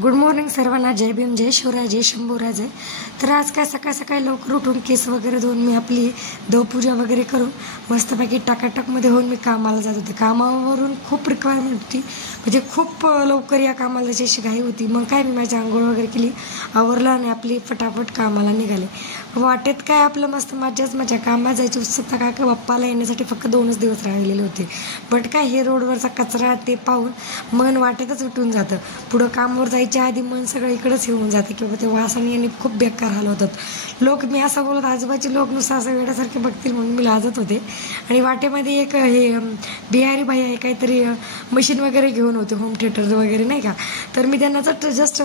Good morning सर्वांना. जय भीम, जय शिवराय, जय शंभूराज. तर आज काय सकाळ सकाळी लवकर उठून केस वगैरे धुवून मी आपली देवपूजा वगैरे करून मस्तपैकी टाकाटाकमध्ये होऊन मी कामाला जात होते. कामावरून खूप रिक्वायरमेंट होती, म्हणजे खूप लवकर या कामाला जायची अशी घाई होती. मग काय मी माझी आंघोळ वगैरे केली, आवरलं आणि आपली फटाफट कामाला निघाले. वाटेत काय आपलं मस्त मजाच मजा. कामाला जायची उत्सुकता काय का बाप्पाला येण्यासाठी फक्त 2च दिवस राहिलेले होते. बट काय हे रोडवरचा कचरा ते पाहून मन वाटेतच उठून जातं. पुढं कामावर जायच्या आधी मन सगळं इकडेच येऊन जाते की बाबा ते वासाने यांनी खूप बेकार हाल होतात. लोक मी असं बोलत आजूबाजूचे लोक नुसतं असं वेड्यासारखे बघतील म्हणून मी लाजत होते. आणि वाटेमध्ये एक हे बिहारी भाई आहे, काहीतरी मशीन वगैरे घेऊन होते, होम थिएटर वगैरे नाही का. तर मी त्यांना जस्ट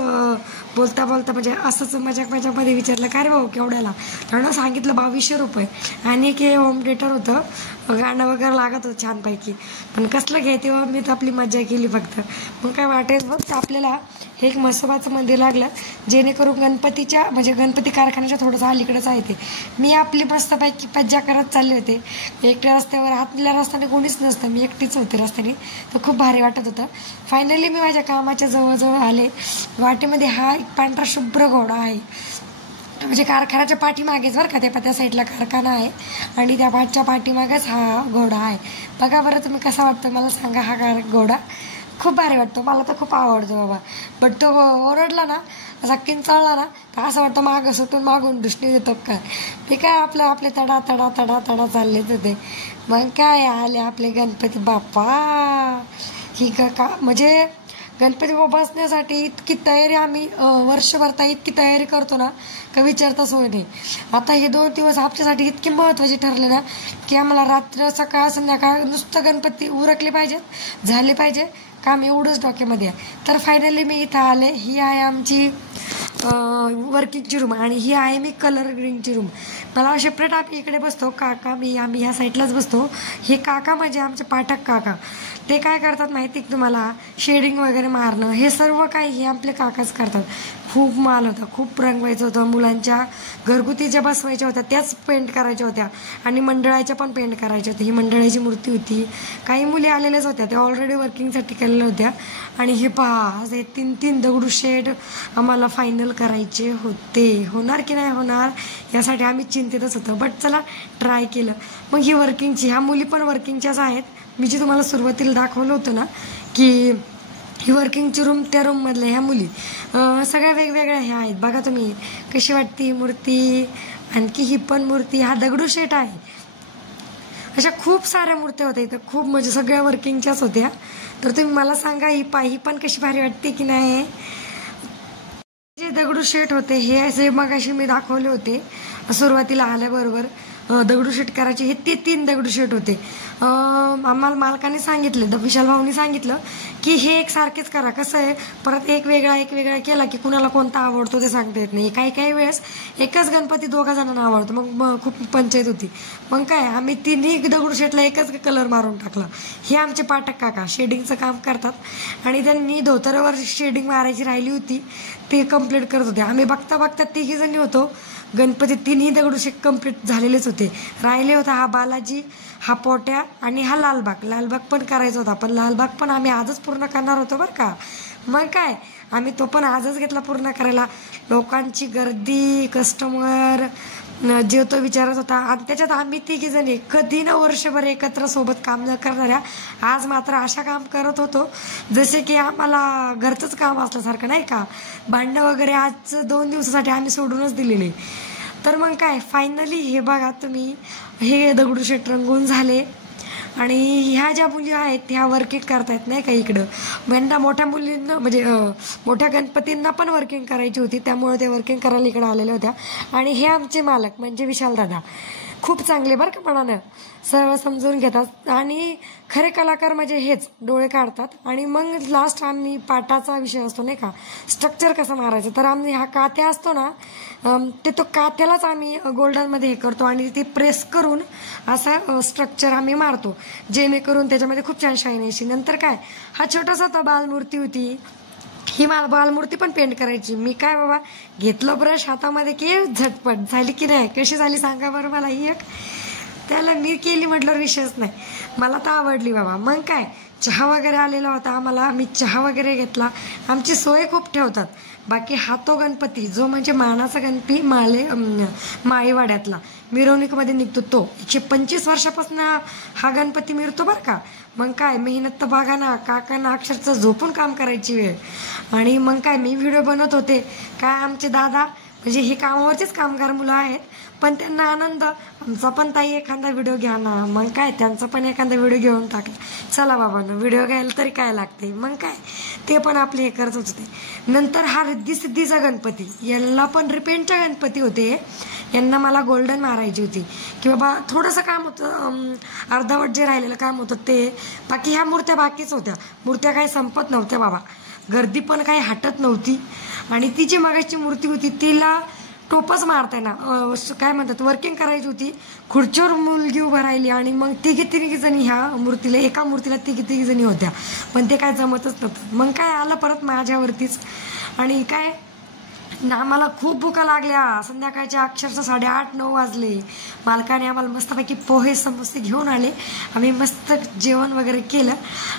बोलता बोलता म्हणजे असंच मजाकमध्ये विचारलं काय रे भाऊ केवढ्याला. त्यांना सांगितलं 2200 रुपये. आणि एक हे होम थिएटर होतं, गाणं वगैरे लागत होतं छानपैकी. पण कसलं घ्याय तेव्हा मी तर आपली मजा केली फक्त. मग काय वाटेत बघ आपल्याला हे एक म्हसोबाचं मंदिर लागलं, जेणेकरून गणपतीच्या म्हणजे गणपती कारखान्याच्या थोडंसं अलीकडेच आहे ते. मी आपली मस्तपैकी मज्जा करत चालले होते. एकट्या रस्त्यावर, आतल्या रस्त्याने कोणीच नसतं, मी एकटीच होते रस्त्याने. तर खूप भारी वाटत होतं. फायनली मी माझ्या कामाच्या जवळजवळ आले. वाटेमध्ये हा एक पांढरा शुभ्र घोडा आहे, म्हणजे कारखान्याच्या पाठीमागेच बरं का, ते त्या साईडला कारखाना आहे आणि त्या पाठच्या पाठीमागेच हा घोडा आहे. बघा बरं तुम्ही कसा वाटतो मला सांगा. हा घोडा खूप भारी वाटतो, मला तर खूप आवडतो बाबा. बट तो ओरडला ना, असा किंचाळला ना, तर असं वाटतं मागं सुटून मागून दृष्टी देतो काय. ते काय आपले तडा तडा तडा तडा चाललेच होते. मग काय आले आपले गणपती बाप्पा. ही का म्हणजे गणपती बसण्यासाठी इतकी तयारी आम्ही वर्षभर इतकी तयारी करतो ना का विचारता सोय नाही. आता हे 2 दिवस आमच्यासाठी इतके महत्त्वाचे ठरले ना की आम्हाला रात्र सकाळ संध्याकाळ नुसतं गणपती उरकले पाहिजेत, झाले पाहिजे काम, एवढंच डोक्यामध्ये आहे. तर फायनली मी इथं आले. ही आहे आमची वर्किंगची रूम आणि ही आहे मी कलर ग्रीनची रूम. मला सेपरेट आम्ही इकडे बसतो, काका आम्ही ह्या साईडलाच बसतो. हे काका म्हणजे आमचे पाठक काका. ते काय करतात माहिती आहे तुम्हाला, शेडिंग वगैरे मारणं हे सर्व काही हे आपले काकाच करतात. खूप माल होता, खूप रंगवायचं होतं. मुलांच्या घरगुती ज्या बसवायच्या होत्या त्याच पेंट करायच्या होत्या आणि मंडळाच्या पण पेंट करायच्या होत्या. ही मंडळाची मूर्ती होती. काही मुली आलेल्याच होत्या, त्या ऑलरेडी वर्किंगसाठी केलेल्या होत्या. आणि हे पहा, हे 3 दगडूशेठ आम्हाला फायनल करायचे होते. होणार की नाही होणार यासाठी आम्ही चिंतेतच होतो. बट चला ट्राय केलं. मग ही वर्किंगची, ह्या मुली पण वर्किंगच्याच आहेत. मी जे तुम्हाला सुरुवातीला दाखवलं होतं ना की ही वर्किंगची रूम, त्या रूममधल्या ह्या मुली सगळ्या वेगवेगळ्या ह्या आहेत. बघा तुम्ही कशी वाटते मूर्ती. आणखी ही पण मूर्ती, हा दगडूशेठ आहे. अशा खूप साऱ्या मूर्त्या होत्या इथं, खूप म्हणजे सगळ्या वर्किंगच्याच होत्या. तर तुम्ही मला सांगा ही पण कशी भारी वाटते की नाही. जे दगडूशेठ होते हे असे मगाशी मी दाखवले होते सुरुवातीला आल्याबरोबर. दगडूशेठ करायचे हे 3 दगडूशेठ होते. आम्हाला मालकाने सांगितलं, विशाल भाऊनी सांगितलं की हे एक सारखेच करा. कसं आहे, परत एक वेगळा केला की कुणाला कोणता आवडतो ते सांगता येत नाही. काही वेळेस एकच गणपती 2 जणांना आवडतो, मग खूप पंचायत होती. मग काय आम्ही 3ही दगडूशेठला एकच कलर मारून टाकला. हे आमचे पाठक काका शेडिंगचं काम करतात आणि त्यांनी धोतरावर शेडिंग मारायची राहिली होती, ते कम्प्लीट करत होते. आम्ही बघता 3घी जणी होतो. गणपती 3ही दगडूशेठ कम्प्लीट झालेलेच होते. राहिले होता हा बालाजी, हा पोट्या आणि हा लालबाग पण करायचा होता. पण लालबाग पण आम्ही आजच पूर्ण करणार होतो बरं का. मग काय आम्ही तो पण आजच घेतला पूर्ण करायला. लोकांची गर्दी, कस्टमर जे तो विचारत होता. आणि त्याच्यात आम्ही 3घी जणी कधी न वर्षभर एकत्र सोबत काम न करणाऱ्या आज मात्र अशा काम करत होतो जसे की आम्हाला घरचंच काम असल्यासारखं नाही का. भांडणं वगैरे आज 2 दिवसासाठी आम्ही सोडूनच दिलेले. तर मग काय फायनली हे बघा तुम्ही, हे दगडूशेठ रंगून झाले. आणि ह्या ज्या मुली आहेत ह्या वर्किंग करतायत नाही का इकडं. यांना मोठ्या मुलींना म्हणजे मोठ्या गणपतींना पण वर्किंग करायची होती, त्यामुळे ते वर्किंग करायला इकडे आलेल्या होत्या. आणि हे आमचे मालक म्हणजे विशाल दादा खूप चांगले बरं का, मनानं सर्व समजून घेतात. आणि खरे कलाकार म्हणजे हेच डोळे काढतात. आणि मग लास्ट आम्ही पाटाचा विषय असतो नाही का, स्ट्रक्चर कसं मारायचं. तर आम्ही हा कात्या असतो ना, तो कात्यालाच आम्ही गोल्डनमध्ये हे करतो आणि ते प्रेस करून असा स्ट्रक्चर आम्ही मारतो, जेणेकरून त्याच्यामध्ये खूप छान शाईन यायची. नंतर काय हा छोटासा होता बालमूर्ती होती. ही मला बालमूर्ती पण पेंट करायची. मी काय बाबा घेतलं ब्रश हातामध्ये की झटपट झाली की नाही. कशी झाली सांगा बरं मला ही एक. त्याला मी केली म्हटलं विषयच नाही, मला तर आवडली बाबा. मग काय चहा वगैरे आलेला होता आम्हाला, आम्ही चहा वगैरे घेतला. आमची सोय खूप ठेवतात. बाकी हा तो गणपती जो म्हणजे मानाचा गणपती माळीवाड्यातला मिरवणुकीमध्ये निघतो तो 125 वर्षापासून हा गणपती मिळतो बरं का. मग काय मेहनत तर बघा ना, काकांना अक्षरशः झोपून काम करायची वेळ. आणि मग काय मी व्हिडिओ बनवत होते. काय आमचे दादा म्हणजे हे कामावरचेच कामगार मुलं आहेत, पण त्यांना आनंद आमचा पण ताई एखादा व्हिडिओ घ्या ना. मग काय त्यांचा पण एखादा व्हिडिओ घेऊन टाकला. चला बाबांनो व्हिडिओ घ्यायला तरी काय लागते. मग काय ते पण आपले हे करत होते. नंतर हा रिद्धी सिद्धीचा गणपती, यांना पण रिपेंटच्या गणपती होते. यांना मला गोल्डन मारायची होती की बाबा थोडंसं काम होतं, अर्धवट जे राहिलेलं काम होतं ते. बाकी ह्या मूर्त्या बाकीच होत्या. मूर्त्या काही संपत नव्हत्या बाबा, गर्दी पण काही हटत नव्हती. आणि ती जी मागाची मूर्ती होती तिला टोपच मारताय ना, काय म्हणतात वर्किंग करायची होती. खुर्चीवर मुलगी उभं राहिली आणि मग तिघी जणी ह्या मूर्तीला, एका मूर्तीला तिघी जणी होत्या, पण ते काय जमतच नव्हतं. मग काय आलं परत माझ्यावरतीच. आणि काय ना आम्हाला खूप भुका लागल्या. संध्याकाळच्या अक्षरशः 8:30-9 वाजले. मालकाने आम्हाला मस्तपैकी पोहे समोसे घेऊन आले. आम्ही मस्त जेवण वगैरे केलं.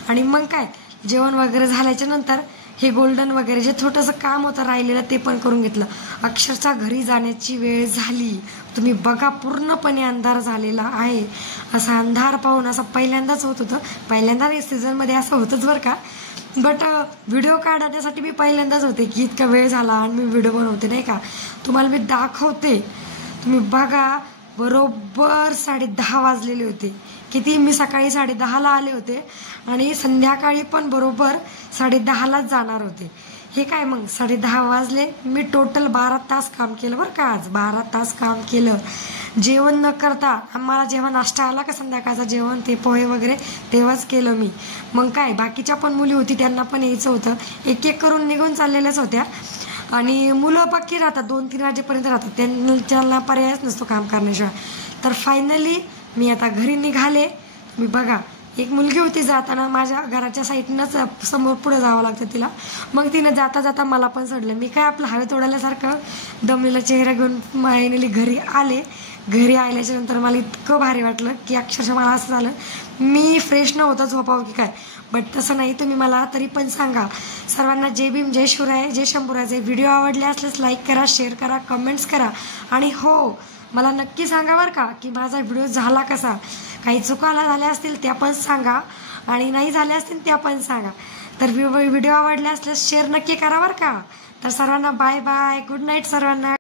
आणि मग काय जेवण वगैरे झाल्याच्या नंतर हे गोल्डन वगैरे जे छोटंसं काम होतं राहिलेलं ते पण करून घेतलं. अक्षरशः घरी जाण्याची वेळ झाली. तुम्ही बघा पूर्णपणे अंधार झालेला आहे. असा अंधार पाहून असं पहिल्यांदाच होत होतं. पहिल्यांदा सीझनमध्ये असं होतंच बरं का. बट व्हिडिओ काढण्यासाठी मी पहिल्यांदाच होते की इतका वेळ झाला आणि मी व्हिडिओ बनवते नाही का. तुम्हाला मी दाखवते, तुम्ही बघा. बरोबर 10:30 वाजलेले होते. किती मी सकाळी 10:30ला आले होते आणि संध्याकाळी पण बरोबर 10:30लाच जाणार होते. हे काय मग 10:30 वाजले. मी टोटल 12 तास काम केलं बरं का. आज 12 तास काम केलं जेवण न करता. आम्हाला जेव्हा नाश्ता आला का संध्याकाळचं जेवण ते पोहे वगैरे तेव्हाच केलं मी. मग काय बाकीच्या पण मुली होती त्यांना पण यायचं होतं. एक एक करून निघून चाललेल्याच होत्या. आणि मुलं पक्की राहतात 2-3 वाजेपर्यंत राहतात, त्यांना पर्यायच नसतो काम करण्याशिवाय. तर फायनली मी आता घरी निघाले. मी बघा एक मुलगी होती जाताना माझ्या घराच्या साईडनंच समोर पुढे जावं लागतं तिला. मग तिनं जाता जाता मला पण सोडलं. मी काय आपलं हवे तोडायल्यासारखं दमलेला चेहरा घेऊन फायनली घरी आले. घरी आल्याच्या नंतर मला इतकं भारी वाटलं की अक्षरशः मला असं झालं मी फ्रेश न होता झोपावं की काय. बट तसं नाही. तुम्ही मला तरी पण सांगा. सर्वांना जय भीम, जय शिवराय, जय शंभूराजे. व्हिडिओ आवडले असल्यास लाईक करा, शेअर करा, कमेंट्स करा. आणि हो मला नक्की सांगा बरं का की माझा व्हिडिओ झाला कसा. काही चुकाला झाल्या असतील त्या पण सांगा आणि नाही झाल्या असतील त्या पण सांगा. तर व्हिडिओ आवडले असल्यास शेअर नक्की करा बरं का. तर सर्वांना बाय बाय, गुड नाईट सर्वांना.